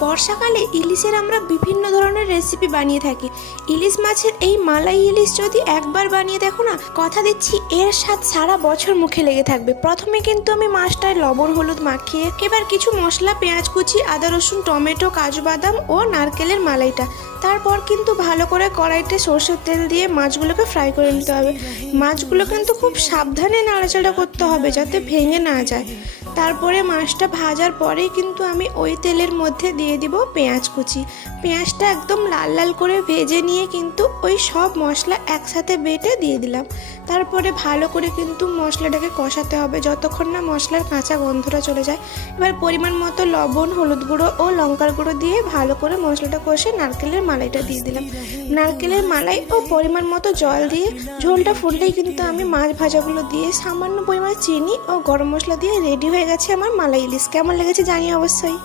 বর্ষাকালে ইলিশের আমরা বিভিন্ন ধরনের রেসিপি বানিয়ে থাকি। ইলিশ মাছের এই মালাই ইলিশ যদি একবার বানিয়ে দেখো না, কথা দিচ্ছি এর স্বাদ সারা বছর মুখে লেগে থাকবে। প্রথমে কিন্তু আমি মাছটায় লবণ হলুদ মাখিয়ে এবার কিছু মশলা, পেঁয়াজ কুচি, আদা রসুন, টমেটো, কাজু বাদাম ও নারকেলের মালাইটা, তারপর কিন্তু ভালো করে কড়াইতে সরষের তেল দিয়ে মাছগুলোকে ফ্রাই করে নিতে হবে। মাছগুলো কিন্তু খুব সাবধানে নাড়াচাড়া করতে হবে যাতে ভেঙে না যায়। তারপরে মাছটা ভাজার পরেই কিন্তু আমি ওই তেলের মধ্যে দিয়ে দিব পেঁয়াজ কুচি। পেঁয়াজটা একদম লাল লাল করে ভেজে নিয়ে কিন্তু ওই সব মশলা একসাথে বেটে দিয়ে দিলাম। তারপরে ভালো করে কিন্তু মশলাটাকে কষাতে হবে যতক্ষণ না মশলার কাঁচা গন্ধটা চলে যায়। এবার পরিমাণ মতো লবণ, হলুদ গুঁড়ো ও লঙ্কার গুঁড়ো দিয়ে ভালো করে মশলাটা কষে নারকেলের মালাইটা দিয়ে দিলাম। নারকেলের মালাই ও পরিমাণ মতো জল দিয়ে ঝোলটা ফুটলেই কিন্তু আমি মাছ ভাজাগুলো দিয়ে সামান্য পরিমাণ চিনি ও গরম মশলা দিয়ে রেডি হয়ে গেছে আমার মালাই ইলিশ। কেমন লেগেছে জানিও অবশ্যই।